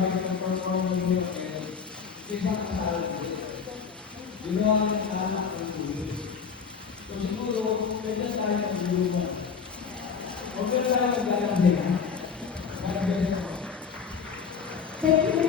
bakit ang performance mo isang kasal ko. Ginawa ng anak ng guru. So siguro, pwede tayo mag-guru. Huwag na tayo mag-lalabing. Thank you